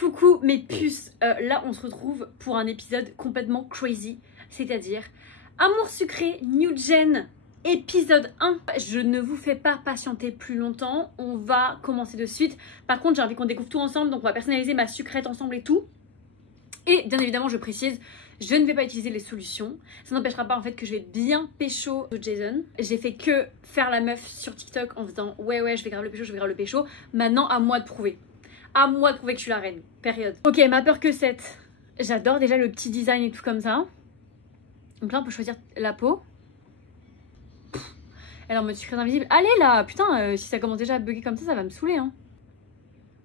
Coucou mes puces, là on se retrouve pour un épisode complètement crazy, c'est-à-dire Amour sucré New Gen épisode 1. Je ne vous fais pas patienter plus longtemps, on va commencer de suite. Par contre j'ai envie qu'on découvre tout ensemble, donc on va personnaliser ma sucrète ensemble et tout. Et bien évidemment je précise, je ne vais pas utiliser les solutions. Ça n'empêchera pas en fait que je vais bien pécho Jason. J'ai fait que faire la meuf sur TikTok en faisant ouais je vais grave le pécho, je vais grave le pécho. Maintenant à moi de prouver. À moi de prouver que je suis la reine. Période. Ok, ma peur que 7. J'adore déjà le petit design et tout comme ça. Donc là on peut choisir la peau. Elle est en mode sucré invisible. Allez là, putain, si ça commence déjà à bugger comme ça va me saouler hein.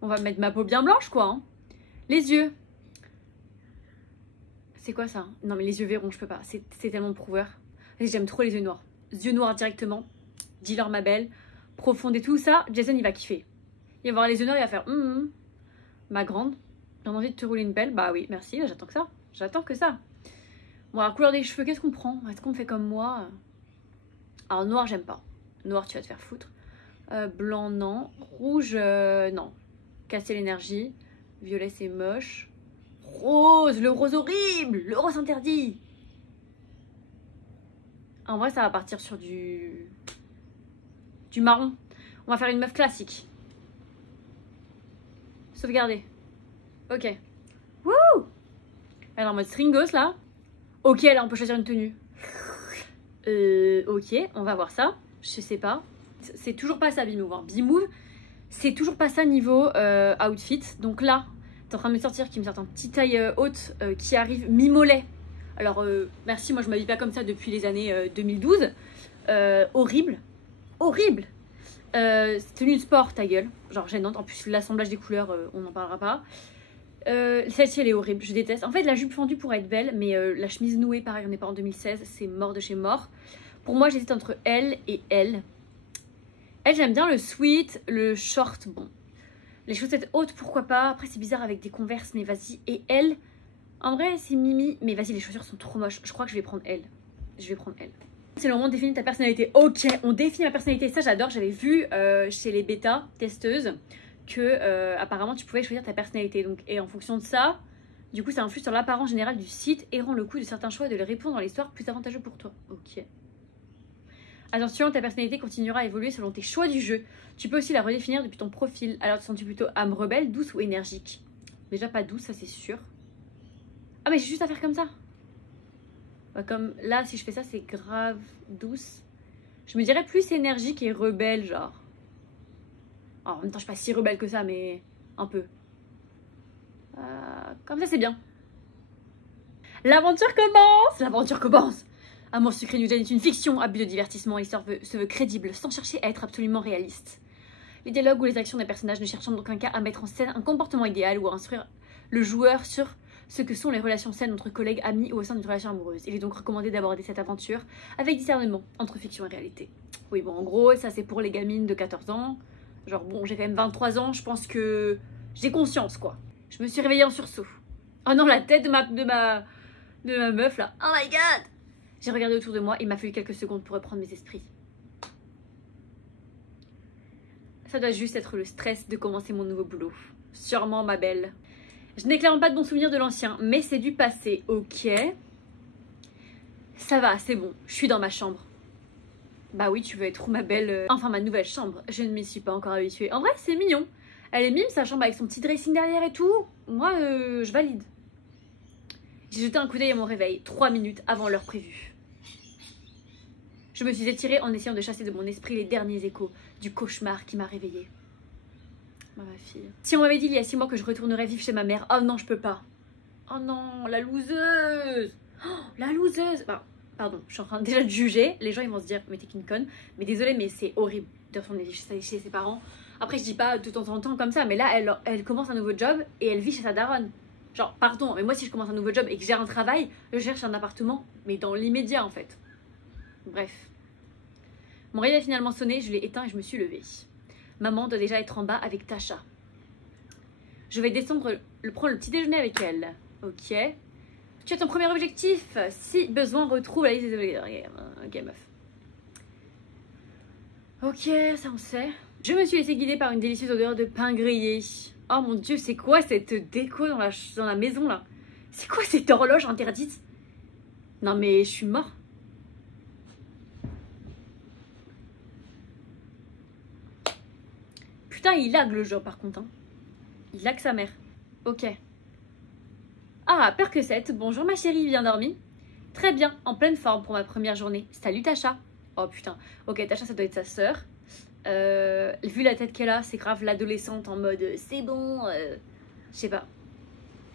On va mettre ma peau bien blanche quoi hein. Les yeux. C'est quoi ça? Non mais les yeux verront, je peux pas. C'est tellement prouveur. J'aime trop les yeux noirs. Yeux noirs directement. Dis-leur ma belle. Profonde et tout ça. Jason il va kiffer. Il va voir les yeux noirs, il va faire ma grande, j'ai envie de te rouler une pelle. Bah oui, merci, j'attends que ça. J'attends que ça. Bon, la couleur des cheveux, qu'est-ce qu'on prend? Est-ce qu'on fait comme moi? Alors noir, j'aime pas. Noir, tu vas te faire foutre. Blanc, non. Rouge, non. Casser l'énergie. Violet, c'est moche. Rose, le rose horrible. Le rose interdit. En vrai, ça va partir sur du marron. On va faire une meuf classique. Sauvegarder. Ok. Wouh! Elle est en mode stringos là. Ok, là on peut choisir une tenue. Ok, on va voir ça. Je sais pas. C'est toujours pas ça B-Move. Hein. B-Move, c'est toujours pas ça niveau outfit. Donc là, t'es en train de me sortir qui me sort un petit taille haute qui arrive mi-mollet. Alors merci, moi je m'habille pas comme ça depuis les années 2012. Horrible. Horrible. Tenue de sport, ta gueule. Genre gênante. En plus, l'assemblage des couleurs, on n'en parlera pas. Celle-ci, elle est horrible. Je déteste. En fait, la jupe fendue pourrait être belle, mais la chemise nouée, pareil, on n'est pas en 2016. C'est mort de chez mort. Pour moi, j'hésite entre elle et elle. Elle, j'aime bien le sweat, le short. Bon. Les chaussettes hautes, pourquoi pas. Après, c'est bizarre avec des Converse, mais vas-y. Et elle, en vrai, c'est Mimi. Mais vas-y, les chaussures sont trop moches. Je crois que je vais prendre elle. Je vais prendre elle. C'est le moment de définir ta personnalité. Ok, on définit ma personnalité. Ça, j'adore. J'avais vu chez les bêta testeuses que apparemment tu pouvais choisir ta personnalité. Donc, et en fonction de ça, du coup, ça influe sur l'apparence générale du site et rend le coût de certains choix de les répondre dans l'histoire plus avantageux pour toi. Ok. Attention, ta personnalité continuera à évoluer selon tes choix du jeu. Tu peux aussi la redéfinir depuis ton profil. Alors, te sens-tu plutôt âme rebelle, douce ou énergique? Déjà pas douce, ça c'est sûr. Ah, mais j'ai juste à faire comme ça. Comme là, si je fais ça, c'est grave douce. Je me dirais plus énergique et rebelle, genre. Alors, en même temps, je suis pas si rebelle que ça, mais un peu. Comme ça, c'est bien. L'aventure commence! L'aventure commence! Amour sucré New Gen est une fiction à but de divertissement. L'histoire se veut crédible, sans chercher à être absolument réaliste. Les dialogues ou les actions des personnages ne cherchent en aucun cas à mettre en scène un comportement idéal ou à instruire le joueur sur ce que sont les relations saines entre collègues, amis ou au sein d'une relation amoureuse. Il est donc recommandé d'aborder cette aventure avec discernement entre fiction et réalité. Oui, bon, en gros, ça c'est pour les gamines de 14 ans. Genre, bon, j'ai quand même 23 ans, je pense que j'ai conscience, quoi. Je me suis réveillée en sursaut. Oh non, la tête de ma meuf, là. Oh my god! J'ai regardé autour de moi et il m'a fallu quelques secondes pour reprendre mes esprits. Ça doit juste être le stress de commencer mon nouveau boulot. Sûrement, ma belle. Je n'ai clairement pas de bons souvenirs de l'ancien, mais c'est du passé, ok. Ça va, c'est bon, je suis dans ma chambre. Bah oui, tu veux être où ma belle... Enfin, ma nouvelle chambre, je ne m'y suis pas encore habituée. En vrai, c'est mignon. Elle est mime, sa chambre avec son petit dressing derrière et tout. Moi, je valide. J'ai jeté un coup d'œil à mon réveil, 3 minutes avant l'heure prévue. Je me suis étirée en essayant de chasser de mon esprit les derniers échos du cauchemar qui m'a réveillée. Ma fille. Si on m'avait dit il y a 6 mois que je retournerais vivre chez ma mère, oh non, je peux pas. Oh non, la loseuse. Oh, la loseuse. Bah, pardon, je suis en train déjà de juger. Les gens ils vont se dire, mais t'es qu'une conne. Mais désolée, mais c'est horrible de retourner vivre chez ses parents. Après, je dis pas de temps en temps comme ça, mais là, elle commence un nouveau job et elle vit chez sa daronne. Genre, pardon, mais moi, si je commence un nouveau job et que j'ai un travail, je cherche un appartement, mais dans l'immédiat en fait. Bref. Mon réveil a finalement sonné, je l'ai éteint et je me suis levée. Maman doit déjà être en bas avec Tasha. Je vais descendre, prendre le petit déjeuner avec elle. Ok. Tu as ton premier objectif. Si besoin, retrouve la liste des... Ok, meuf. Ok, ça on sait. Je me suis laissée guider par une délicieuse odeur de pain grillé. Oh mon dieu, c'est quoi cette déco dans la maison là? C'est quoi cette horloge interdite? Non mais je suis mort. Putain, il lag le jeu par contre. Hein. Il lag sa mère. Ok. Ah, Percocet, bonjour ma chérie, bien dormi? Très bien, en pleine forme pour ma première journée. Salut Tasha. Oh putain. Ok, Tasha, ça doit être sa sœur. Vu la tête qu'elle a, c'est grave l'adolescente en mode c'est bon. Je sais pas.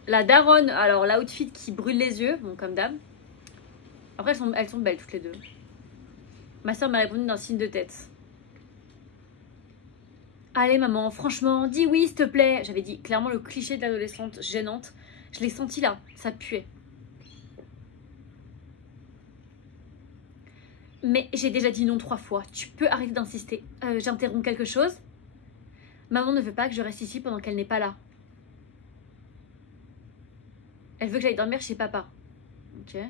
La daronne, alors l'outfit qui brûle les yeux, bon comme d'hab. Après, elles sont belles toutes les deux. Ma soeur m'a répondu d'un signe de tête. Allez maman, franchement, dis oui s'il te plaît. J'avais dit clairement le cliché de l'adolescente gênante. Je l'ai senti là, ça puait. Mais j'ai déjà dit non 3 fois. Tu peux arrêter d'insister. J'interromps quelque chose? Maman ne veut pas que je reste ici pendant qu'elle n'est pas là. Elle veut que j'aille dormir chez papa. Ok.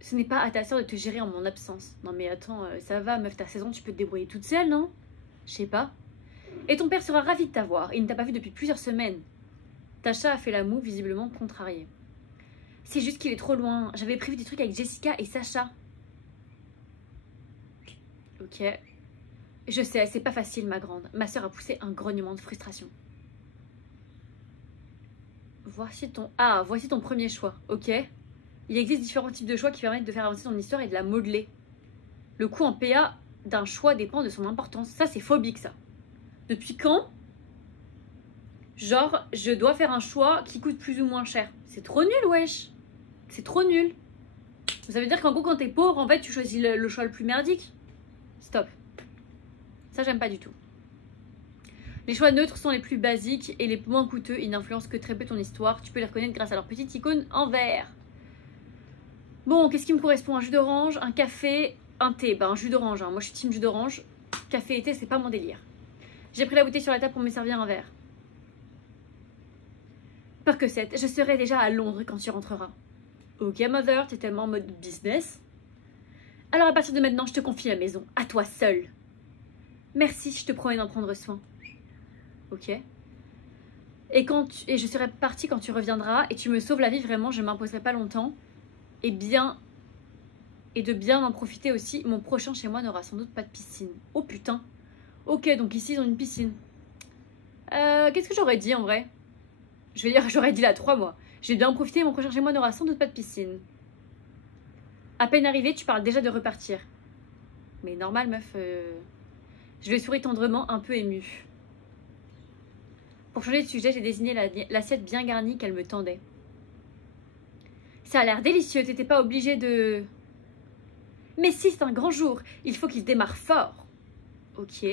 Ce n'est pas à ta soeur de te gérer en mon absence. Non mais attends, ça va meuf, t'as 16 ans, tu peux te débrouiller toute seule, non? Je sais pas. Et ton père sera ravi de t'avoir. Il ne t'a pas vu depuis plusieurs semaines. Tasha a fait la moue, visiblement contrariée. C'est juste qu'il est trop loin. J'avais prévu des trucs avec Jessica et Sacha. Ok. Je sais, c'est pas facile ma grande. Ma soeur a poussé un grognement de frustration. Voici ton premier choix. Ok. Il existe différents types de choix qui permettent de faire avancer ton histoire et de la modeler. Le coût en PA d'un choix dépend de son importance. Ça, c'est phobique, ça. Depuis quand? Genre, je dois faire un choix qui coûte plus ou moins cher. C'est trop nul, wesh. C'est trop nul. Ça veut dire qu'en gros, quand t'es pauvre, en fait, tu choisis le choix le plus merdique. Stop. Ça, j'aime pas du tout. Les choix neutres sont les plus basiques et les moins coûteux. Ils n'influencent que très peu ton histoire. Tu peux les reconnaître grâce à leur petite icône en vert. Bon, qu'est-ce qui me correspond? Un jus d'orange, un café, un thé. Ben, un jus d'orange. Hein. Moi, je suis team jus d'orange. Café et thé, c'est pas mon délire. J'ai pris la bouteille sur la table pour me servir un verre. Percocet, je serai déjà à Londres quand tu rentreras. Ok, mother, t'es tellement en mode business. Alors, à partir de maintenant, je te confie la maison. À toi seule. Merci, je te promets d'en prendre soin. Ok. Et je serai partie quand tu reviendras et tu me sauves la vie, vraiment, je ne m'imposerai pas longtemps. Et de bien en profiter aussi. Mon prochain chez moi n'aura sans doute pas de piscine. Oh putain. Ok, donc ici ils ont une piscine. Qu'est-ce que j'aurais dit en vrai? Je veux dire, j'aurais dit là 3 mois. Je vais bien en profiter, mon prochain chez moi n'aura sans doute pas de piscine. À peine arrivé, tu parles déjà de repartir. Mais normal meuf. Je vais sourire tendrement, un peu émue. Pour changer de sujet, j'ai désigné l'assiette bien garnie qu'elle me tendait. Ça a l'air délicieux, t'étais pas obligée de... Mais si, c'est un grand jour, il faut qu'il démarre fort. Ok.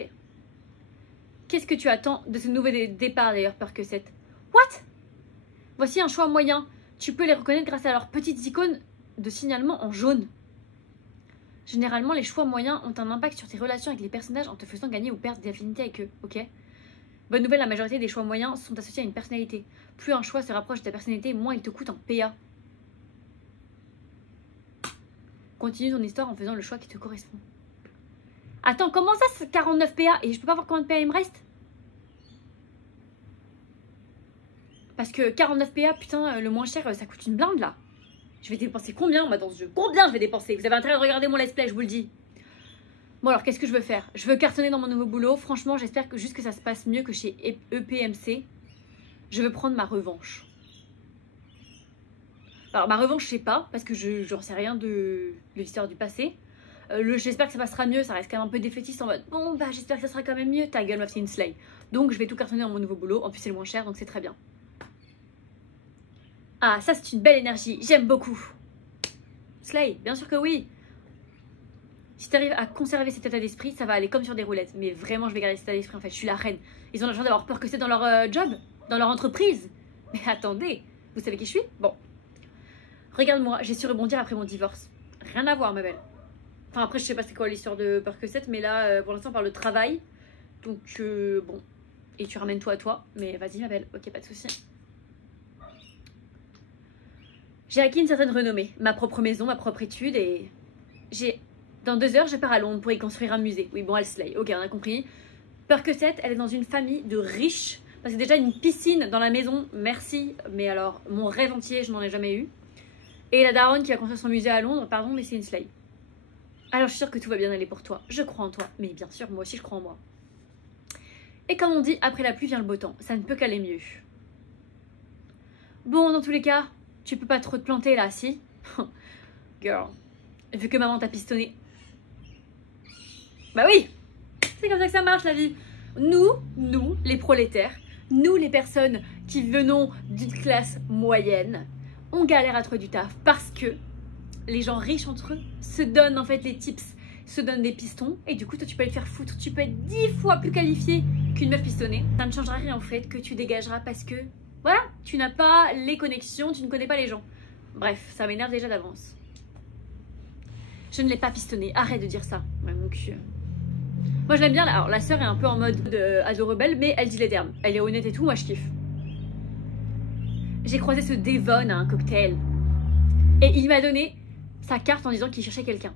Qu'est-ce que tu attends de ce nouveau départ d'ailleurs, Percocet? What? Voici un choix moyen. Tu peux les reconnaître grâce à leurs petites icônes de signalement en jaune. Généralement, les choix moyens ont un impact sur tes relations avec les personnages en te faisant gagner ou perdre des affinités avec eux, ok? Bonne nouvelle, la majorité des choix moyens sont associés à une personnalité. Plus un choix se rapproche de ta personnalité, moins il te coûte en PA. Continue ton histoire en faisant le choix qui te correspond. Attends, comment ça c'est 49 PA? Et je peux pas voir combien de PA il me reste? Parce que 49 PA, putain, le moins cher, ça coûte une blinde là. Je vais dépenser combien moi dans ce jeu? Combien je vais dépenser? Vous avez intérêt de regarder mon let's play, je vous le dis. Bon alors, qu'est-ce que je veux faire? Je veux cartonner dans mon nouveau boulot. Franchement, j'espère que juste que ça se passe mieux que chez EPMC. Je veux prendre ma revanche. Alors ma revanche, je sais pas, parce que je n'en sais rien de l'histoire du passé. J'espère que ça passera mieux, ça reste quand même un peu défaitiste en mode bon bah j'espère que ça sera quand même mieux. Ta gueule, meuf, c'est une slay. Donc je vais tout cartonner dans mon nouveau boulot. En plus c'est le moins cher, donc c'est très bien. Ah, ça c'est une belle énergie, j'aime beaucoup. Slay, bien sûr que oui. Si tu arrives à conserver cet état d'esprit, ça va aller comme sur des roulettes. Mais vraiment, je vais garder cet état d'esprit en fait. Je suis la reine. Ils ont l'argent d'avoir peur que c'est dans leur job, dans leur entreprise. Mais attendez, vous savez qui je suis? Bon. Regarde-moi, j'ai su rebondir après mon divorce. Rien à voir, ma belle. Enfin, après, je sais pas c'est quoi l'histoire de Percocet, mais là, pour l'instant, on parle de travail. Donc, bon. Et tu ramènes toi à toi. Mais vas-y, ma belle. Ok, pas de souci. J'ai acquis une certaine renommée. Ma propre maison, ma propre étude et... Dans 2 heures, je pars à Londres pour y construire un musée. Oui, bon, elle slay. Ok, on a compris. Percocet, elle est dans une famille de riches. Parce que déjà une piscine dans la maison, merci. Mais alors, mon rêve entier, je n'en ai jamais eu. Et la daronne qui a construit son musée à Londres, pardon, mais c'est une slay. Alors je suis sûre que tout va bien aller pour toi. Je crois en toi. Mais bien sûr, moi aussi je crois en moi. Et comme on dit, après la pluie vient le beau temps. Ça ne peut qu'aller mieux. Bon, dans tous les cas, tu peux pas trop te planter là, si? Girl, vu que maman t'a pistonné. Bah oui, c'est comme ça que ça marche la vie. Nous, les prolétaires, nous les personnes qui venons d'une classe moyenne, on galère à trouver du taf parce que les gens riches entre eux se donnent en fait les tips, se donnent des pistons et du coup toi tu peux aller te faire foutre, tu peux être 10 fois plus qualifié qu'une meuf pistonnée. Ça ne changera rien en fait que tu dégageras parce que voilà, tu n'as pas les connexions, tu ne connais pas les gens. Bref, ça m'énerve déjà d'avance. Je ne l'ai pas pistonné, arrête de dire ça. Ouais, mon cul. Moi je l'aime bien, alors la sœur est un peu en mode ado rebelle, mais elle dit les termes. Elle est honnête et tout, moi je kiffe. J'ai croisé ce Devon à un cocktail. Et il m'a donné sa carte en disant qu'il cherchait quelqu'un.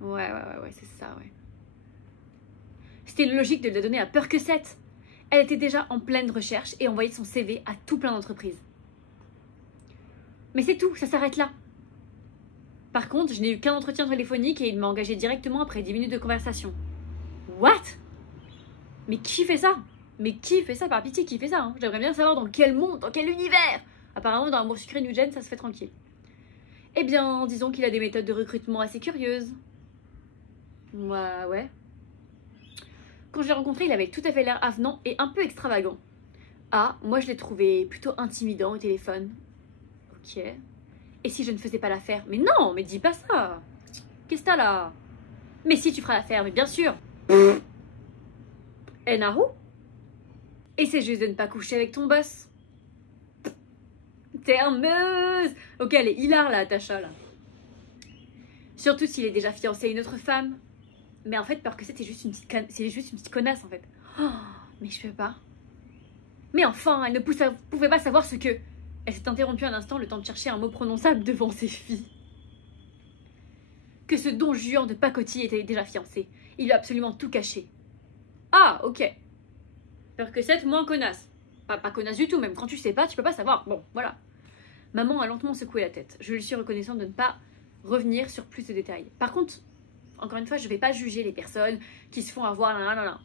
Ouais, c'est ça, ouais. C'était logique de le donner à Percocet. Elle était déjà en pleine recherche et envoyait son CV à tout plein d'entreprises. Mais c'est tout, ça s'arrête là. Par contre, je n'ai eu qu'un entretien téléphonique et il m'a engagé directement après 10 minutes de conversation. What? Mais qui fait ça? Mais qui fait ça? Par pitié, qui fait ça hein? J'aimerais bien savoir dans quel monde, dans quel univers. Apparemment, dans Amour sucré New Gen, ça se fait tranquille. Eh bien, disons qu'il a des méthodes de recrutement assez curieuses. Ouais. Quand je l'ai rencontré, il avait tout à fait l'air avenant et un peu extravagant. Ah, moi je l'ai trouvé plutôt intimidant au téléphone. Ok. Et si je ne faisais pas l'affaire? Mais non, mais dis pas ça. Qu'est-ce que t'as là? Mais si tu feras l'affaire, mais bien sûr. Eh Naru? Et c'est juste de ne pas coucher avec ton boss. Termeuse. Ok, elle est hilar là, Tacha là. Surtout s'il est déjà fiancé à une autre femme. Mais en fait, peur que c'est juste une petite connasse en fait. Oh, mais je peux pas. Mais enfin, elle ne pouvait pas savoir ce que... Elle s'est interrompue un instant, le temps de chercher un mot prononçable devant ses filles. Que ce don Juan de pacotille était déjà fiancé. Il lui a absolument tout caché. Ah, ok. Peur que c'est moins connasse. Pas connasse du tout, même quand tu sais pas, tu peux pas savoir. Bon, voilà. Maman a lentement secoué la tête. Je lui suis reconnaissante de ne pas revenir sur plus de détails. Par contre, encore une fois, je vais pas juger les personnes qui se font avoir,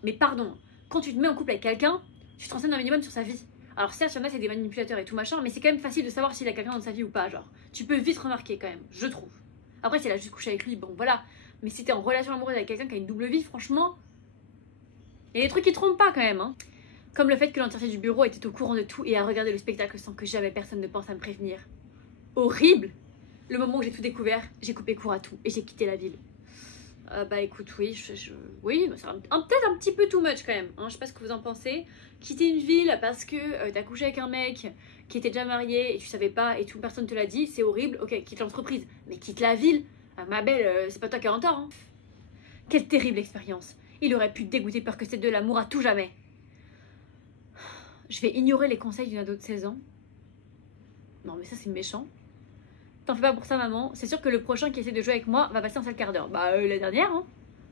mais pardon, quand tu te mets en couple avec quelqu'un, tu te renseignes un minimum sur sa vie. Alors certes, il y en a, c'est des manipulateurs et tout machin, mais c'est quand même facile de savoir s'il a quelqu'un dans sa vie ou pas, genre. Tu peux vite remarquer quand même, je trouve. Après, si elle a juste couché avec lui, bon voilà. Mais si t'es en relation amoureuse avec quelqu'un qui a une double vie, franchement, il y a des trucs qui trompent pas quand même, hein. Comme le fait que l'entièreté du bureau était au courant de tout et a regardé le spectacle sans que jamais personne ne pense à me prévenir. Horrible! Le moment où j'ai tout découvert, j'ai coupé court à tout et j'ai quitté la ville. Bah écoute, oui, oui, c'est peut-être un petit peu too much quand même, hein, je sais pas ce que vous en pensez. Quitter une ville parce que t'as couché avec un mec qui était déjà marié et tu savais pas et tout, personne te l'a dit, c'est horrible, ok, quitte l'entreprise, mais quitte la ville, ma belle, c'est pas toi qui as un tort, hein. Quelle terrible expérience, il aurait pu dégoûter peur que c'est de l'amour à tout jamais. Je vais ignorer les conseils d'une ado de 16 ans. Non mais ça c'est méchant. T'en fais pas pour ça maman, c'est sûr que le prochain qui essaie de jouer avec moi va passer un sale quart d'heure. Bah la dernière hein.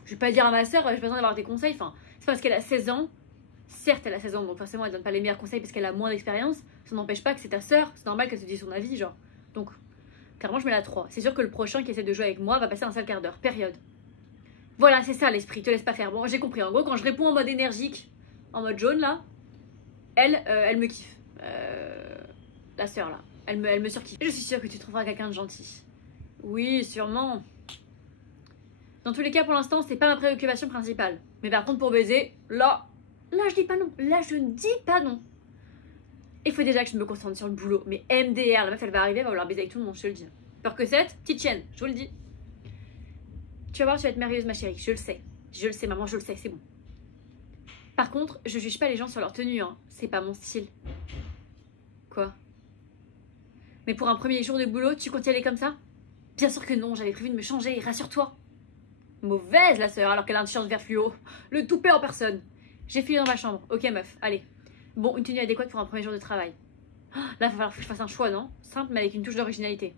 Je vais pas dire à ma soeur, j'ai pas besoin d'avoir tes conseils, enfin c'est parce qu'elle a 16 ans. Certes elle a 16 ans donc forcément elle donne pas les meilleurs conseils parce qu'elle a moins d'expérience. Ça n'empêche pas que c'est ta soeur, c'est normal qu'elle te dise son avis genre. Donc clairement je mets la 3. C'est sûr que le prochain qui essaie de jouer avec moi va passer un sale quart d'heure, période. Voilà c'est ça l'esprit, te laisse pas faire. Bon j'ai compris, en gros quand je réponds en mode énergique, en mode jaune là, elle me kiffe. La soeur là. Elle me surkiffe. Je suis sûre que tu trouveras quelqu'un de gentil. Oui, sûrement. Dans tous les cas, pour l'instant, c'est pas ma préoccupation principale. Mais par contre, pour baiser, là, je dis pas non. Là, je ne dis pas non. Il faut déjà que je me concentre sur le boulot. Mais MDR, la meuf, elle va arriver, elle va vouloir baiser avec tout le monde, je te le dis. Peur que cette, petite chienne, je vous le dis. Tu vas voir, tu vas être merveilleuse, ma chérie. Je le sais. Je le sais, maman, je le sais, c'est bon. Par contre, je juge pas les gens sur leur tenue, hein. C'est pas mon style. Quoi? Mais pour un premier jour de boulot, tu comptes y aller comme ça? Bien sûr que non, j'avais prévu de me changer, rassure-toi. Mauvaise la sœur, alors qu'elle a un t-shirt vert fluo. Le toupet en personne. J'ai filé dans ma chambre. Ok meuf, allez. Bon, une tenue adéquate pour un premier jour de travail. Là, il va falloir que je fasse un choix, non? Simple, mais avec une touche d'originalité.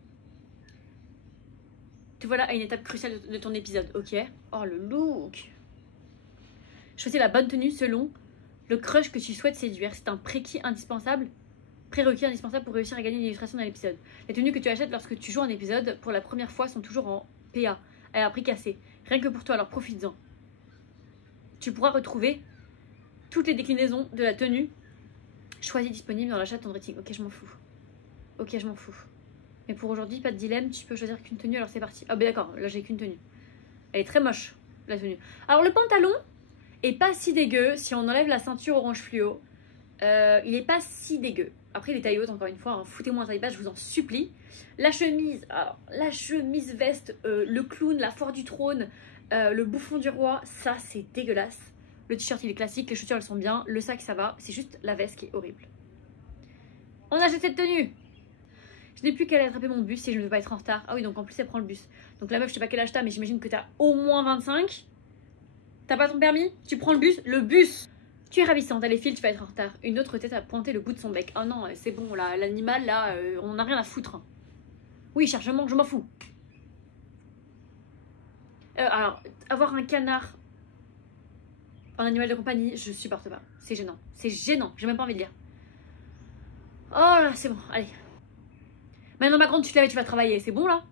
Te voilà à une étape cruciale de ton épisode, ok? Oh, le look. Choisis la bonne tenue selon le crush que tu souhaites séduire. C'est un prérequis indispensable pour réussir à gagner une illustration dans l'épisode. Les tenues que tu achètes lorsque tu joues un épisode pour la première fois sont toujours en PA, à prix cassé. Rien que pour toi, alors profites-en. Tu pourras retrouver toutes les déclinaisons de la tenue choisie disponible dans l'achat de ton rating. Ok, je m'en fous. Ok, je m'en fous. Mais pour aujourd'hui, pas de dilemme, tu peux choisir qu'une tenue, alors c'est parti. Ah ben d'accord, là j'ai qu'une tenue. Elle est très moche, la tenue. Alors le pantalon est pas si dégueu si on enlève la ceinture orange fluo. Il est pas si dégueu. Après, les tailles hautes, encore une fois, hein, foutez-moi en taille basse, je vous en supplie. La chemise, alors, la chemise veste, le clown, la foire du trône, le bouffon du roi, ça c'est dégueulasse. Le t-shirt il est classique, les chaussures elles sont bien, le sac ça va, c'est juste la veste qui est horrible. On achète cette tenue. Je n'ai plus qu'à aller attraper mon bus si je ne veux pas être en retard. Ah oui, donc en plus elle prend le bus. Donc la meuf, je sais pas quel âge t'as, mais j'imagine que t'as au moins 25. T'as pas ton permis? Tu prends le bus? Le bus! Tu es ravissante, allez file, tu vas être en retard. Une autre tête a pointé le bout de son bec. Oh non, c'est bon, là, l'animal, là, on n'a rien à foutre. Oui, chargement, je m'en fous. Alors, avoir un canard en animal de compagnie, je supporte pas. C'est gênant. C'est gênant, j'ai même pas envie de lire. Oh là, c'est bon, allez. Maintenant, ma grande, tu te lèves et tu vas travailler, c'est bon là?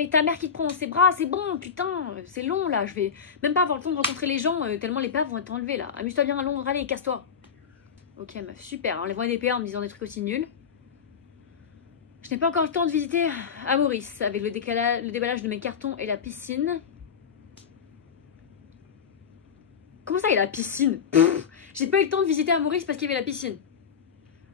Et ta mère qui te prend dans ses bras, c'est bon, putain, c'est long là, je vais même pas avoir le temps de rencontrer les gens, tellement les paves vont être enlevés là. Amuse-toi bien à Londres, allez, casse-toi. Ok meuf, super, enlève-moi des PA en me disant des trucs aussi nuls. Je n'ai pas encore le temps de visiter à Maurice, avec le déballage de mes cartons et la piscine. Comment ça, il y a la piscine? J'ai pas eu le temps de visiter à Maurice parce qu'il y avait la piscine.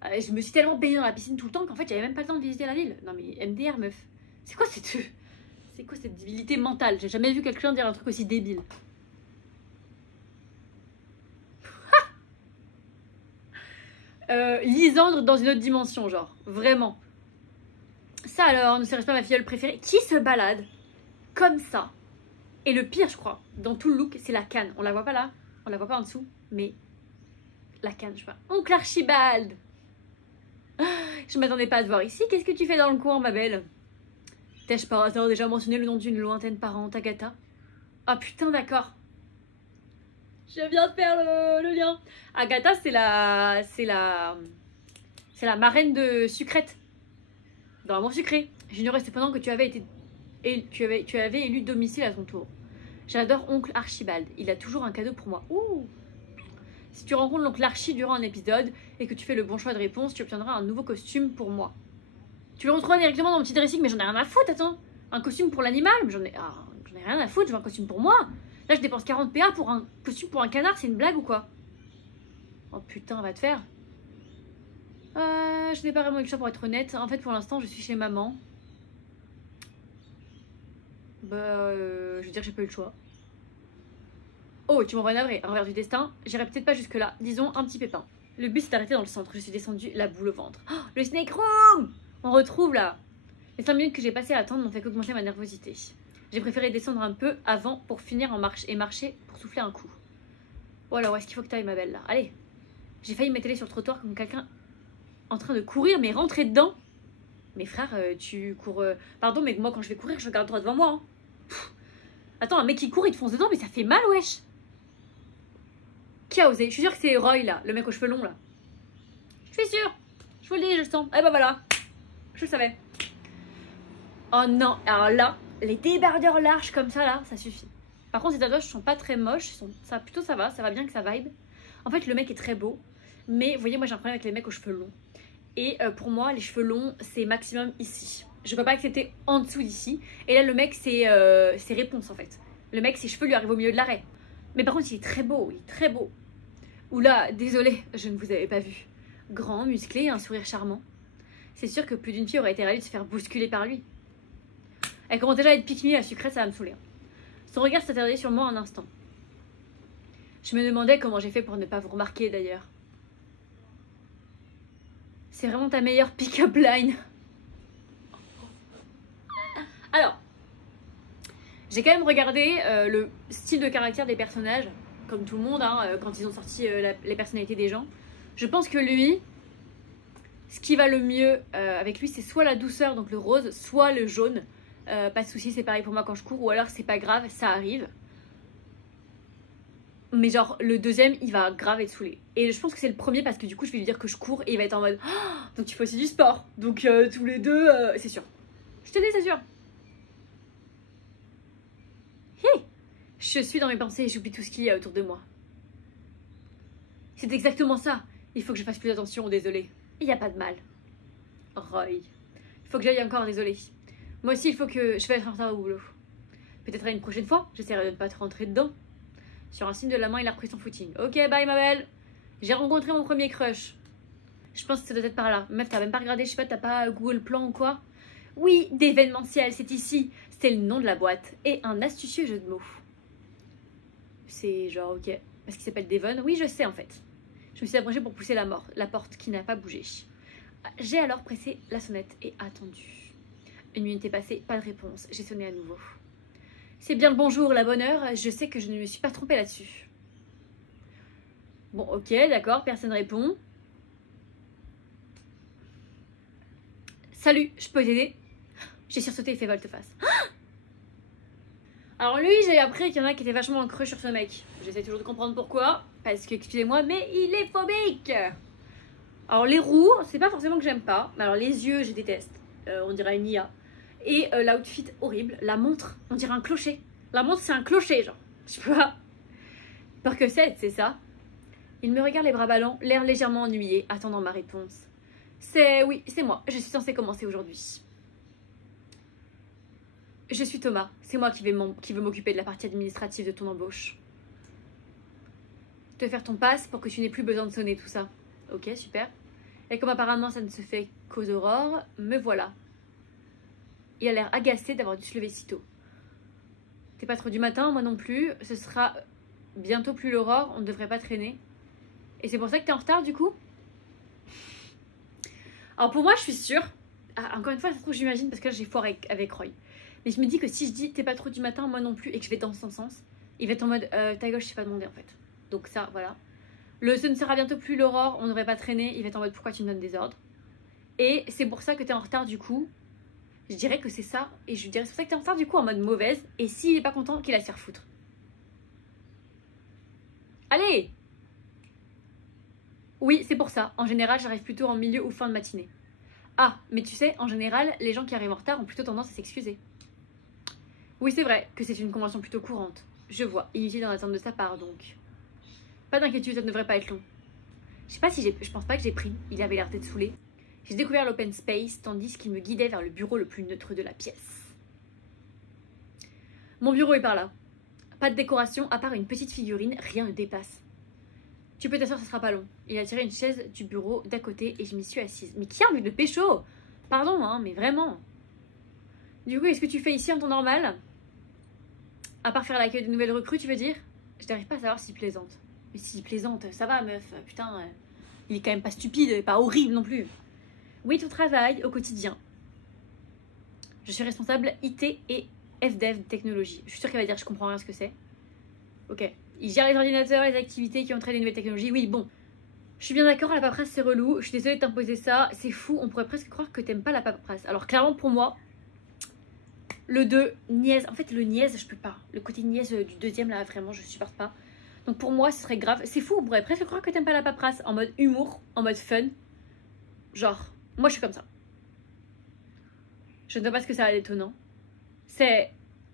Je me suis tellement baignée dans la piscine tout le temps qu'en fait j'avais même pas le temps de visiter la ville. Non mais MDR meuf, c'est quoi cette débilité mentale? J'ai jamais vu quelqu'un dire un truc aussi débile. Lisandre dans une autre dimension, genre. Vraiment. Ça alors, ne serait-ce pas ma filleule préférée qui se balade comme ça? Et le pire, je crois, dans tout le look, c'est la canne. On la voit pas là, on la voit pas en dessous, mais la canne, je sais pas. Oncle Archibald! Je m'attendais pas à te voir ici. Qu'est-ce que tu fais dans le coin, ma belle? T'ai-je par hasard déjà mentionné le nom d'une lointaine parente, Agatha? Ah putain, d'accord. Je viens de faire le lien. Agatha, c'est la marraine de Sucrète. Dans Amour sucré. J'ignorais cependant que tu avais élu domicile à ton tour. J'adore oncle Archibald. Il a toujours un cadeau pour moi. Ouh. Si tu rencontres l'oncle Archie durant un épisode et que tu fais le bon choix de réponse, tu obtiendras un nouveau costume pour moi. Tu le retrouves directement dans mon petit dressing, mais j'en ai rien à foutre, attends. Un costume pour l'animal, mais j'en ai rien à foutre, je veux un costume pour moi. Là, je dépense 40 PA pour un costume pour un canard, c'est une blague ou quoi? Oh putain, va te faire. Je n'ai pas vraiment eu le choix pour être honnête. En fait, pour l'instant, je suis chez maman. Je veux dire, j'ai pas eu le choix. Oh, tu m'envoies navré, un revers du destin. J'irai peut-être pas jusque-là. Disons un petit pépin. Le bus s'est arrêté dans le centre. Je suis descendue, la boule au ventre. Oh, le snake room! On retrouve là. Les 5 minutes que j'ai passées à attendre n'ont fait qu'augmenter ma nervosité. J'ai préféré descendre un peu avant pour finir en marche et marcher pour souffler un coup. Oh là, où est-ce qu'il faut que tu ailles, ma belle là? Allez. J'ai failli m'étaler sur le trottoir comme quelqu'un en train de courir, mais rentrer dedans. Mais frère, tu cours. Pardon, mais moi quand je vais courir, je regarde droit devant moi. Hein. Attends, un mec qui court, il te fonce dedans, mais ça fait mal, wesh. Qui a osé? Je suis sûre que c'est Roy là, le mec aux cheveux longs là. Je suis sûre. Je vous le dis, je le sens. Eh ben voilà. Je le savais. Oh non, alors là, les débardeurs larges comme ça là, ça suffit. Par contre, ces tatouages sont pas très moches, plutôt ça va bien que ça vibe. En fait, le mec est très beau, mais vous voyez, moi j'ai un problème avec les mecs aux cheveux longs. Et pour moi, les cheveux longs, c'est maximum ici. Je peux pas accepter en dessous d'ici. Et là, le mec, c'est réponse en fait. Le mec, ses cheveux lui arrivent au milieu de l'arrêt. Mais par contre, il est très beau, il est très beau. Oula, désolé, je ne vous avais pas vu. Grand, musclé, un sourire charmant. C'est sûr que plus d'une fille aurait été ravie de se faire bousculer par lui. Elle commence déjà à être pique-me, la sucrète, ça va me saouler. Son regard s'attardait sur moi un instant. Je me demandais comment j'ai fait pour ne pas vous remarquer d'ailleurs. C'est vraiment ta meilleure pick-up line. Alors, j'ai quand même regardé le style de caractère des personnages, comme tout le monde, hein, quand ils ont sorti les personnalités des gens. Je pense que lui, ce qui va le mieux avec lui, c'est soit la douceur, donc le rose, soit le jaune. Pas de soucis, c'est pareil pour moi quand je cours, ou alors c'est pas grave, ça arrive. Mais genre, le deuxième, il va grave être saoulé. Et je pense que c'est le premier parce que du coup, je vais lui dire que je cours et il va être en mode ah, donc tu fais aussi du sport. Donc tous les deux, c'est sûr. Je te dis, c'est sûr. Hey, je suis dans mes pensées et j'oublie tout ce qu'il y a autour de moi. C'est exactement ça. Il faut que je fasse plus attention, désolé. Il n'y a pas de mal. Roy. Il faut que j'aille encore, désolé. Moi aussi, il faut que je fasse un retard au boulot. Peut-être à une prochaine fois, j'essaierai de ne pas te rentrer dedans. Sur un signe de la main, il a repris son footing. Ok, bye ma belle. J'ai rencontré mon premier crush. Je pense que ça doit être par là. Meuf, t'as même pas regardé, je sais pas, t'as pas Google Plan ou quoi? Oui, d'événementiel, c'est ici. C'est le nom de la boîte. Et un astucieux jeu de mots. C'est genre, ok. Parce qu'il s'appelle Devon. Oui, je sais en fait. Je me suis approchée pour pousser la porte qui n'a pas bougé. J'ai alors pressé la sonnette et attendu. Une minute est passée, pas de réponse. J'ai sonné à nouveau. C'est bien le bonjour, la bonne heure. Je sais que je ne me suis pas trompée là-dessus. Bon, ok, d'accord, personne répond. Salut, je peux t'aider? J'ai sursauté et fait volte-face. Alors lui, j'ai appris qu'il y en a qui étaient vachement en creux sur ce mec. J'essaie toujours de comprendre pourquoi. Parce que, excusez-moi, mais il est phobique. Alors les roues, c'est pas forcément que j'aime pas. Mais alors les yeux, je déteste. On dirait une IA. Et l'outfit horrible. La montre, on dirait un clocher. La montre, c'est un clocher, genre. Je sais pas. Peur que c'est ça. Il me regarde les bras ballants, l'air légèrement ennuyé, attendant ma réponse. Oui, c'est moi. Je suis censée commencer aujourd'hui. Je suis Thomas. C'est moi qui veux m'occuper de la partie administrative de ton embauche. Te faire ton pass pour que tu n'aies plus besoin de sonner tout ça. Ok, super. Et comme apparemment ça ne se fait qu'aux aurores, me voilà. Il a l'air agacé d'avoir dû se lever si tôt. T'es pas trop du matin, moi non plus. Ce sera bientôt plus l'aurore, on ne devrait pas traîner. Et c'est pour ça que t'es en retard du coup? Alors pour moi, je suis sûre. Ah, encore une fois, ça se trouve, j'imagine, parce que là j'ai foiré avec Roy. Mais je me dis que si je dis t'es pas trop du matin, moi non plus, et que je vais dans son sens, il va être en mode ta gauche, je t'ai pas demandé en fait. Donc ça, voilà. Ce ne sera bientôt plus l'aurore, on ne devrait pas traîner, il va être en mode pourquoi tu me donnes des ordres. Et c'est pour ça que t'es en retard du coup. Je dirais que c'est ça, et je dirais c'est pour ça que t'es en retard du coup en mode mauvaise, et s'il est pas content, qu'il a se faire foutre. Allez! Oui, c'est pour ça. En général, j'arrive plutôt en milieu ou fin de matinée. Ah, mais tu sais, en général, les gens qui arrivent en retard ont plutôt tendance à s'excuser. Oui, c'est vrai que c'est une convention plutôt courante. Je vois, inutile d'en attendre de sa part donc. Pas d'inquiétude, ça ne devrait pas être long. Je sais pas si je pense pas que j'ai pris, il avait l'air d'être saoulé. J'ai découvert l'open space tandis qu'il me guidait vers le bureau le plus neutre de la pièce. Mon bureau est par là. Pas de décoration, à part une petite figurine, rien ne dépasse. Tu peux t'asseoir, ça sera pas long. Il a tiré une chaise du bureau d'à côté et je m'y suis assise. Mais qui a envie de le pécho? Pardon, hein, mais vraiment. Du coup, est-ce que tu fais ici en temps normal? À part faire l'accueil de nouvelles recrues, tu veux dire? Je n'arrive pas à savoir si plaisante. Mais si plaisante, ça va meuf, putain, il est quand même pas stupide et pas horrible non plus. Oui, ton travail au quotidien. Je suis responsable IT et FDev technologie. Je suis sûre qu'elle va dire je comprends rien ce que c'est. Ok. Il gère les ordinateurs, les activités qui entraînent les nouvelles technologies. Oui, bon. Je suis bien d'accord, la paperasse c'est relou. Je suis désolée de t'imposer ça. C'est fou, on pourrait presque croire que t'aimes pas la paperasse. Alors clairement pour moi, le 2, niaise. En fait, le niaise, je peux pas. Le côté niaise du deuxième, là, vraiment, je supporte pas. Donc pour moi, ce serait grave. C'est fou, on pourrait presque croire que t'aimes pas la paperasse. En mode humour, en mode fun. Genre, moi je suis comme ça. Je ne vois pas ce que ça a d'étonnant. C'est...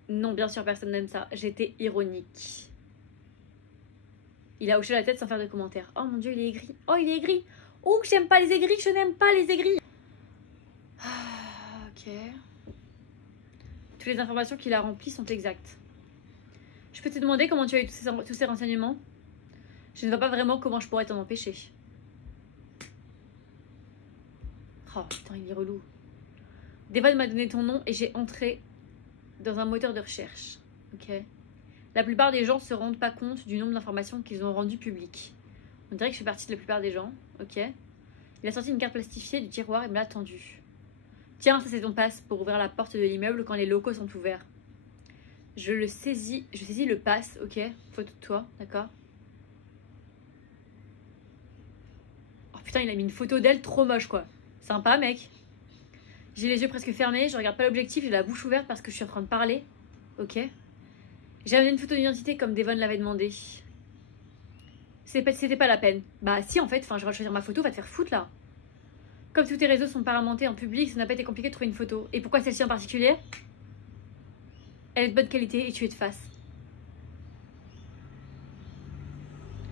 Non, bien sûr, personne n'aime ça. J'étais ironique. Il a hoché la tête sans faire de commentaire. Oh mon dieu, il est aigri. Oh, il est aigri. Oh, que j'aime pas les aigris, que je n'aime pas les aigris. Ah, ok. Toutes les informations qu'il a remplies sont exactes. Je peux te demander comment tu as eu tous ces renseignements? Je ne vois pas vraiment comment je pourrais t'en empêcher. Oh putain, il est relou. Devon m'a donné ton nom et j'ai entré dans un moteur de recherche. Ok. La plupart des gens se rendent pas compte du nombre d'informations qu'ils ont rendues publiques. On dirait que je fais partie de la plupart des gens. Ok. Il a sorti une carte plastifiée du tiroir et me l'a tendue. Tiens, ça c'est ton passe pour ouvrir la porte de l'immeuble quand les locaux sont ouverts. Je saisis le passe, ok. Photo de toi, d'accord. Oh putain, il a mis une photo d'elle trop moche quoi. Sympa mec. J'ai les yeux presque fermés, je regarde pas l'objectif, j'ai la bouche ouverte parce que je suis en train de parler. Ok. J'ai amené une photo d'identité comme Devon l'avait demandé. C'était pas la peine. Bah si en fait, enfin je vais choisir ma photo, va te faire foutre là. Comme tous tes réseaux sont parementés en public, ça n'a pas été compliqué de trouver une photo. Et pourquoi celle-ci en particulier? Elle est de bonne qualité et tu es de face.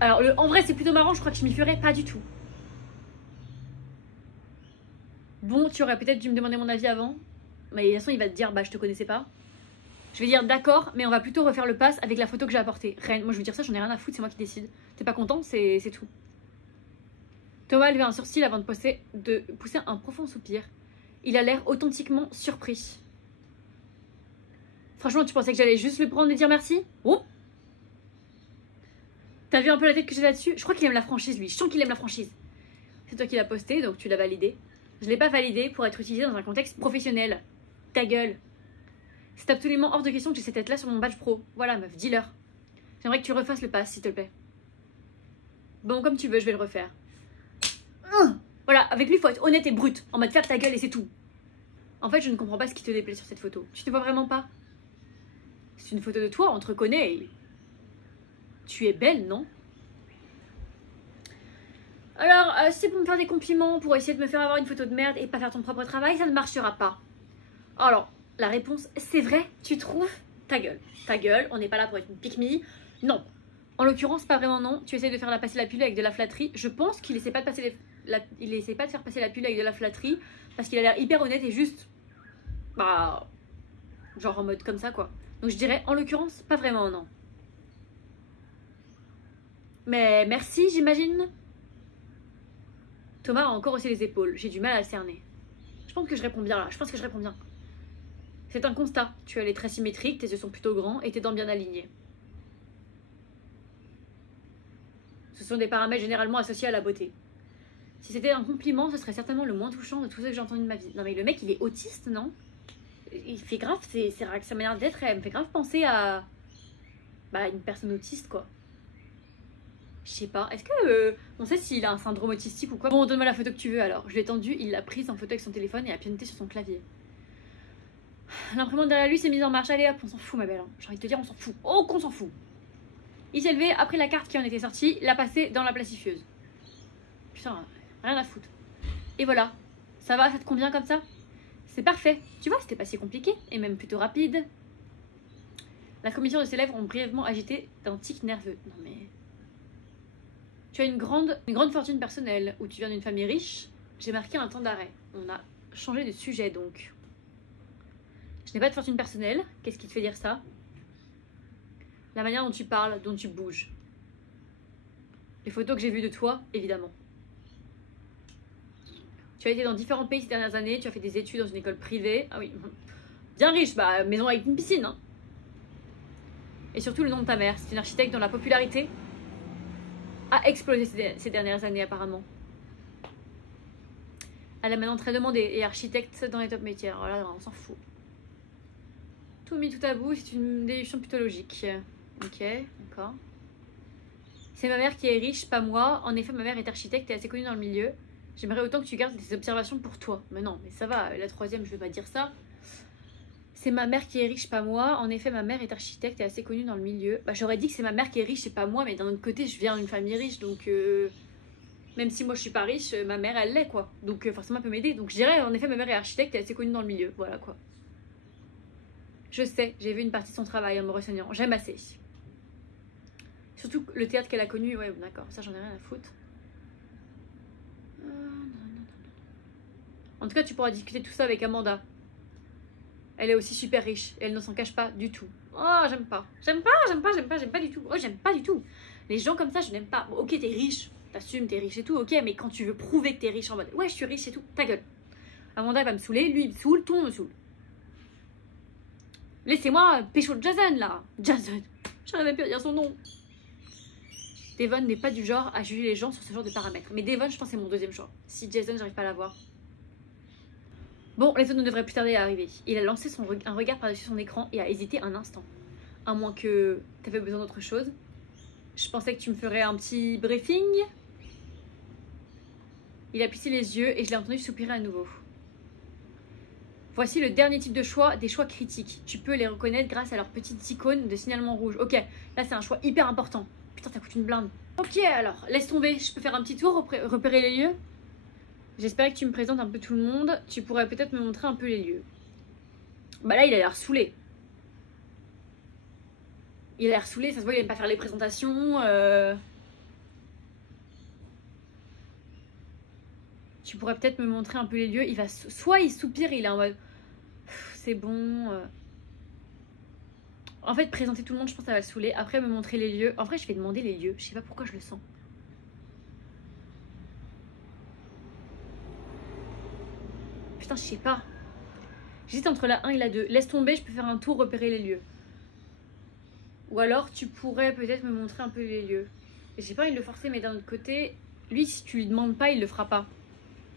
Alors en vrai c'est plutôt marrant, je crois que je m'y ferais pas du tout. Bon, tu aurais peut-être dû me demander mon avis avant. Mais de toute façon il va te dire bah je te connaissais pas. Je vais dire d'accord, mais on va plutôt refaire le pass avec la photo que j'ai apportée. Rien, moi je veux dire ça, j'en ai rien à foutre, c'est moi qui décide. T'es pas content, c'est tout. Thomas a levé un sourcil avant de pousser un profond soupir. Il a l'air authentiquement surpris. Franchement, tu pensais que j'allais juste le prendre et dire merci? Oh! T'as vu un peu la tête que j'ai là-dessus? Je crois qu'il aime la franchise, lui. Je sens qu'il aime la franchise. C'est toi qui l'as posté, donc tu l'as validé. Je l'ai pas validé pour être utilisé dans un contexte professionnel. Ta gueule. C'est absolument hors de question que j'ai cette tête-là sur mon badge pro. Voilà, meuf, dis-leur. J'aimerais que tu refasses le pass, s'il te plaît. Bon, comme tu veux, je vais le refaire. Voilà, avec lui, il faut être honnête et brut. En mode faire ta gueule et c'est tout. En fait, je ne comprends pas ce qui te déplaît sur cette photo. Tu ne vois vraiment pas? C'est une photo de toi, on te reconnaît et... Tu es belle, non? Alors, si c'est pour me faire des compliments, pour essayer de me faire avoir une photo de merde et pas faire ton propre travail, ça ne marchera pas. Alors, la réponse, c'est vrai, tu trouves? Ta gueule. Ta gueule, on n'est pas là pour être une pique-me. Non. En l'occurrence, pas vraiment non. Tu essayes de faire passer la pilule avec de la flatterie. Je pense qu'il essaie pas de passer il essaie pas de faire passer la pilule avec de la flatterie parce qu'il a l'air hyper honnête et juste... Bah... Genre en mode comme ça, quoi. Donc je dirais, en l'occurrence, pas vraiment non. Mais merci, j'imagine. Thomas a encore haussé les épaules. J'ai du mal à le cerner. Je pense que je réponds bien là. Je pense que je réponds bien. C'est un constat. Tu as les traits symétriques, tes yeux sont plutôt grands et tes dents bien alignées. Ce sont des paramètres généralement associés à la beauté. Si c'était un compliment, ce serait certainement le moins touchant de tous ceux que j'ai entendus de ma vie. Non mais le mec, il est autiste, non? Il fait grave, sa manière d'être, elle me fait grave penser à... Bah, une personne autiste, quoi. Je sais pas. Est-ce que on sait s'il a un syndrome autistique ou quoi? Bon, donne-moi la photo que tu veux alors. Je l'ai tendue, il l'a prise en photo avec son téléphone et a pianoté sur son clavier. L'imprimante derrière lui s'est mise en marche. Allez hop, on s'en fout ma belle. J'ai envie de te dire, on s'en fout. Oh, qu'on s'en fout. Il s'est levé, après la carte qui en était sortie, l'a passée dans la placifieuse. Putain, rien à foutre. Et voilà. Ça va, ça te convient comme ça? C'est parfait. Tu vois, c'était pas si compliqué et même plutôt rapide. La commission de ses lèvres ont brièvement agité d'un tic nerveux. Non mais... Tu as une grande fortune personnelle ou tu viens d'une famille riche. J'ai marqué un temps d'arrêt. On a changé de sujet donc. Je n'ai pas de fortune personnelle. Qu'est-ce qui te fait dire ça? La manière dont tu parles, dont tu bouges. Les photos que j'ai vues de toi, évidemment. Tu as été dans différents pays ces dernières années. Tu as fait des études dans une école privée. Ah oui, bien riche, bah maison avec une piscine. Hein. Et surtout le nom de ta mère. C'est une architecte dont la popularité a explosé ces dernières années apparemment. Elle est maintenant très demandée et architecte dans les top métiers. Alors là, on s'en fout. Tout mis tout à bout, c'est une déduction plutôt logique. Ok, d'accord. C'est ma mère qui est riche, pas moi. En effet, ma mère est architecte et assez connue dans le milieu. J'aimerais autant que tu gardes tes observations pour toi. Mais non, mais ça va, la troisième, je vais pas dire ça. C'est ma mère qui est riche, pas moi. En effet, ma mère est architecte et assez connue dans le milieu. Bah, j'aurais dit que c'est ma mère qui est riche et pas moi, mais d'un autre côté, je viens d'une famille riche, donc... Même si moi je suis pas riche, ma mère elle l'est quoi. Donc forcément elle peut m'aider. Donc je dirais en effet ma mère est architecte et assez connue dans le milieu. Voilà quoi. Je sais, j'ai vu une partie de son travail en me renseignant. J'aime assez. Surtout le théâtre qu'elle a connu. Ouais d'accord, ça j'en ai rien à foutre. En tout cas tu pourras discuter tout ça avec Amanda. Elle est aussi super riche et elle ne s'en cache pas du tout. Oh j'aime pas. J'aime pas du tout. Oh j'aime pas du tout. Les gens comme ça je n'aime pas. Bon, ok t'es riche. T'assumes, t'es riche et tout, ok, mais quand tu veux prouver que t'es riche en mode ouais, je suis riche et tout, ta gueule. Amanda elle va me saouler, lui il me saoule, tout le monde me saoule. Laissez-moi pécho Jason là. Jason, j'arrive même plus à dire son nom. Devon n'est pas du genre à juger les gens sur ce genre de paramètres. Mais Devon, je pense, c'est mon deuxième choix. Si Jason, j'arrive pas à l'avoir. Bon, les autres ne devraient plus tarder à arriver. Il a lancé un regard par-dessus son écran et a hésité un instant. À moins que t'avais besoin d'autre chose. Je pensais que tu me ferais un petit briefing. Il a plissé les yeux et je l'ai entendu soupirer à nouveau. Voici le dernier type de choix, des choix critiques. Tu peux les reconnaître grâce à leurs petites icônes de signalement rouge. Ok, là c'est un choix hyper important. Putain, ça coûte une blinde. Ok, alors, laisse tomber. Je peux faire un petit tour, repérer les lieux. J'espère que tu me présentes un peu tout le monde. Tu pourrais peut-être me montrer un peu les lieux. Bah là, il a l'air saoulé. Il a l'air saoulé, ça se voit, il aime pas faire les présentations. Tu pourrais peut-être me montrer un peu les lieux. Il va soit il soupire et il est en mode c'est bon. En fait, présenter tout le monde, je pense que ça va le saouler. Après, me montrer les lieux. En vrai, je vais demander les lieux. Je sais pas pourquoi je le sens. Putain, je sais pas. J'hésite entre la 1 et la 2. Laisse tomber, je peux faire un tour, repérer les lieux. Ou alors, tu pourrais peut-être me montrer un peu les lieux. J'ai pas envie de le forcer, mais d'un autre côté, lui, si tu lui demandes pas, il le fera pas.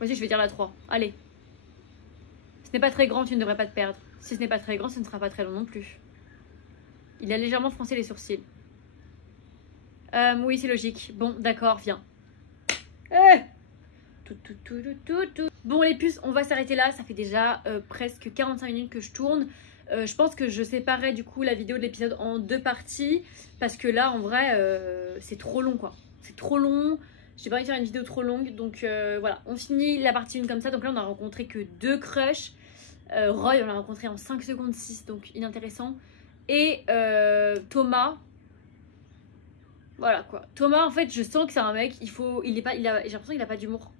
Vas-y, je vais dire la 3. Allez. Ce n'est pas très grand, tu ne devrais pas te perdre. Si ce n'est pas très grand, ce ne sera pas très long non plus. Il a légèrement froncé les sourcils. Oui, c'est logique. Bon, d'accord, viens. Bon, les puces, on va s'arrêter là. Ça fait déjà presque 45 minutes que je tourne. Je pense que je séparerai du coup la vidéo de l'épisode en 2 parties. Parce que là, en vrai, c'est trop long, quoi. C'est trop long. J'ai pas envie de faire une vidéo trop longue. Donc voilà, on finit la partie 1 comme ça. Donc là, on a rencontré que 2 crushs. Roy, on l'a rencontré en 5 secondes 6. Donc inintéressant. Et Thomas. Voilà quoi. Thomas, en fait, je sens que c'est un mec, j'ai l'impression qu'il a pas d'humour.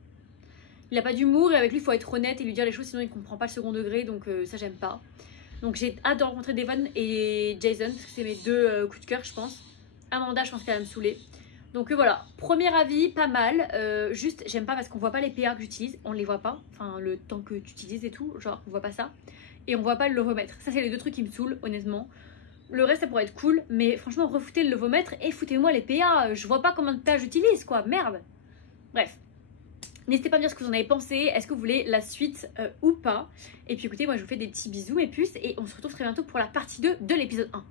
Il a pas d'humour et avec lui, il faut être honnête et lui dire les choses, sinon il comprend pas le second degré, donc ça, j'aime pas. Donc j'ai hâte de rencontrer Devon et Jason, parce que c'est mes 2 coups de cœur, je pense. Amanda, je pense qu'elle va me saouler. Donc voilà, premier avis, pas mal. Juste, j'aime pas parce qu'on voit pas les PA que j'utilise, on les voit pas. Enfin, le temps que tu utilises et tout, genre, on voit pas ça. Et on voit pas le levomètre. Ça, c'est les 2 trucs qui me saoulent, honnêtement. Le reste, ça pourrait être cool, mais franchement, refoutez le levomètre et foutez-moi les PA. Je vois pas combien de tas j'utilise, quoi. Merde. Bref. N'hésitez pas à me dire ce que vous en avez pensé. Est-ce que vous voulez la suite ou pas? Et puis écoutez, moi, je vous fais des petits bisous, mes puces, et on se retrouve très bientôt pour la partie 2 de l'épisode 1.